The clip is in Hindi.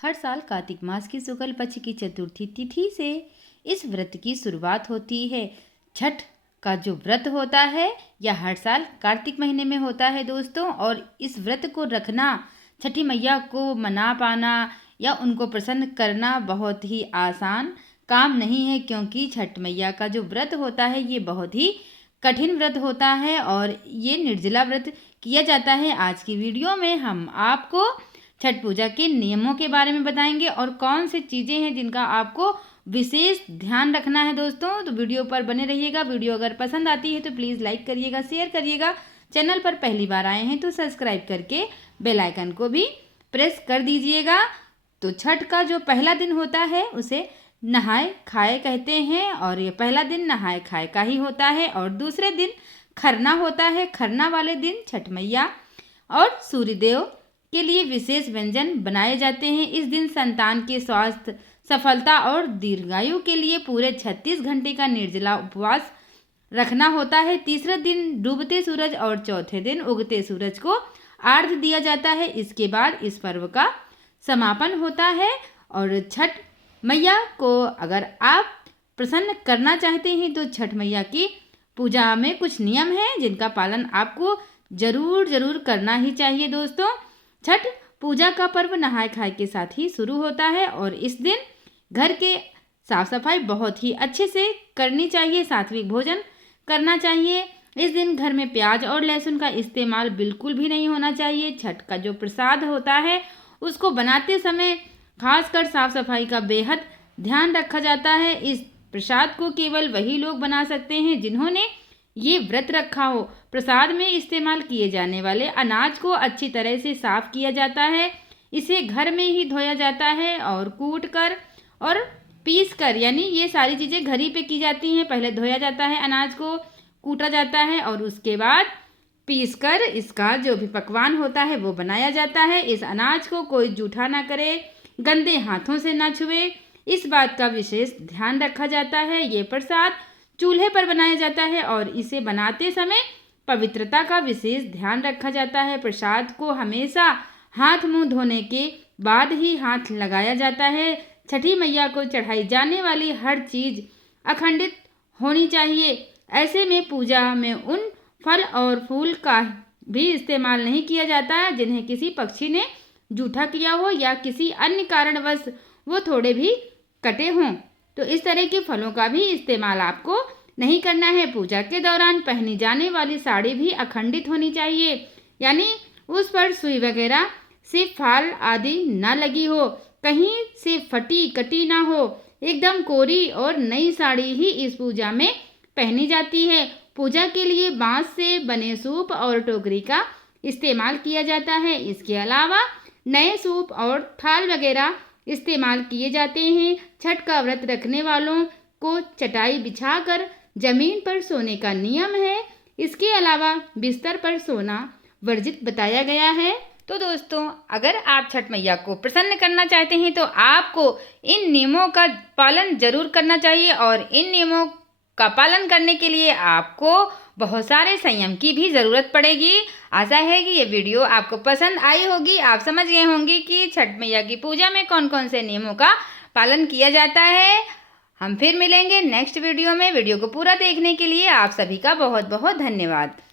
हर साल कार्तिक मास की शुक्ल पक्ष की चतुर्थी तिथि से इस व्रत की शुरुआत होती है। छठ का जो व्रत होता है यह हर साल कार्तिक महीने में होता है दोस्तों। और इस व्रत को रखना, छठी मैया को मना पाना या उनको प्रसन्न करना बहुत ही आसान काम नहीं है, क्योंकि छठ मैया का जो व्रत होता है ये बहुत ही कठिन व्रत होता है और ये निर्जला व्रत किया जाता है। आज की वीडियो में हम आपको छठ पूजा के नियमों के बारे में बताएंगे और कौन सी चीज़ें हैं जिनका आपको विशेष ध्यान रखना है दोस्तों। तो वीडियो पर बने रहिएगा। वीडियो अगर पसंद आती है तो प्लीज़ लाइक करिएगा, शेयर करिएगा। चैनल पर पहली बार आए हैं तो सब्सक्राइब करके बेल आइकन को भी प्रेस कर दीजिएगा। तो छठ का जो पहला दिन होता है उसे नहाए खाए कहते हैं और ये पहला दिन नहाए खाए का ही होता है। और दूसरे दिन खरना होता है। खरना वाले दिन छठ मैया और सूर्यदेव के लिए विशेष व्यंजन बनाए जाते हैं। इस दिन संतान के स्वास्थ्य, सफलता और दीर्घायु के लिए पूरे 36 घंटे का निर्जला उपवास रखना होता है। तीसरे दिन डूबते सूरज और चौथे दिन उगते सूरज को आर्घ्य दिया जाता है। इसके बाद इस पर्व का समापन होता है। और छठ मैया को अगर आप प्रसन्न करना चाहते हैं तो छठ मैया की पूजा में कुछ नियम हैं जिनका पालन आपको जरूर करना ही चाहिए दोस्तों। छठ पूजा का पर्व नहाय खाए के साथ ही शुरू होता है और इस दिन घर के साफ सफाई बहुत ही अच्छे से करनी चाहिए। सात्विक भोजन करना चाहिए। इस दिन घर में प्याज और लहसुन का इस्तेमाल बिल्कुल भी नहीं होना चाहिए। छठ का जो प्रसाद होता है उसको बनाते समय खासकर साफ सफाई का बेहद ध्यान रखा जाता है। इस प्रसाद को केवल वही लोग बना सकते हैं जिन्होंने ये व्रत रखा हो। प्रसाद में इस्तेमाल किए जाने वाले अनाज को अच्छी तरह से साफ किया जाता है। इसे घर में ही धोया जाता है और कूट कर और पीस कर, यानी ये सारी चीज़ें घर ही पे की जाती हैं। पहले धोया जाता है, अनाज को कूटा जाता है और उसके बाद पीस कर इसका जो भी पकवान होता है वो बनाया जाता है। इस अनाज को कोई जूठा ना करे, गंदे हाथों से ना छुए, इस बात का विशेष ध्यान रखा जाता है। ये प्रसाद चूल्हे पर बनाया जाता है और इसे बनाते समय पवित्रता का विशेष ध्यान रखा जाता है। प्रसाद को हमेशा हाथ मुंह धोने के बाद ही हाथ लगाया जाता है। छठी मैया को चढ़ाई जाने वाली हर चीज़ अखंडित होनी चाहिए। ऐसे में पूजा में उन फल और फूल का भी इस्तेमाल नहीं किया जाता है जिन्हें किसी पक्षी ने जूठा किया हो या किसी अन्य कारणवश वो थोड़े भी कटे हों। तो इस तरह के फलों का भी इस्तेमाल आपको नहीं करना है। पूजा के दौरान पहनी जाने वाली साड़ी भी अखंडित होनी चाहिए, यानी उस पर सुई वगैरह से फाल आदि ना लगी हो, कहीं से फटी कटी ना हो। एकदम कोरी और नई साड़ी ही इस पूजा में पहनी जाती है। पूजा के लिए बांस से बने सूप और टोकरी का इस्तेमाल किया जाता है। इसके अलावा नए सूप और थाल वगैरह इस्तेमाल किए जाते हैं। छठ का व्रत रखने वालों को चटाई बिछाकर जमीन पर सोने का नियम है। इसके अलावा बिस्तर पर सोना वर्जित बताया गया है। तो दोस्तों, अगर आप छठ मैया को प्रसन्न करना चाहते हैं तो आपको इन नियमों का पालन जरूर करना चाहिए और इन नियमों का पालन करने के लिए आपको बहुत सारे संयम की भी ज़रूरत पड़ेगी। आशा है कि ये वीडियो आपको पसंद आई होगी। आप समझ गए होंगे कि छठ मैया की पूजा में कौन कौन से नियमों का पालन किया जाता है। हम फिर मिलेंगे नेक्स्ट वीडियो में। वीडियो को पूरा देखने के लिए आप सभी का बहुत बहुत धन्यवाद।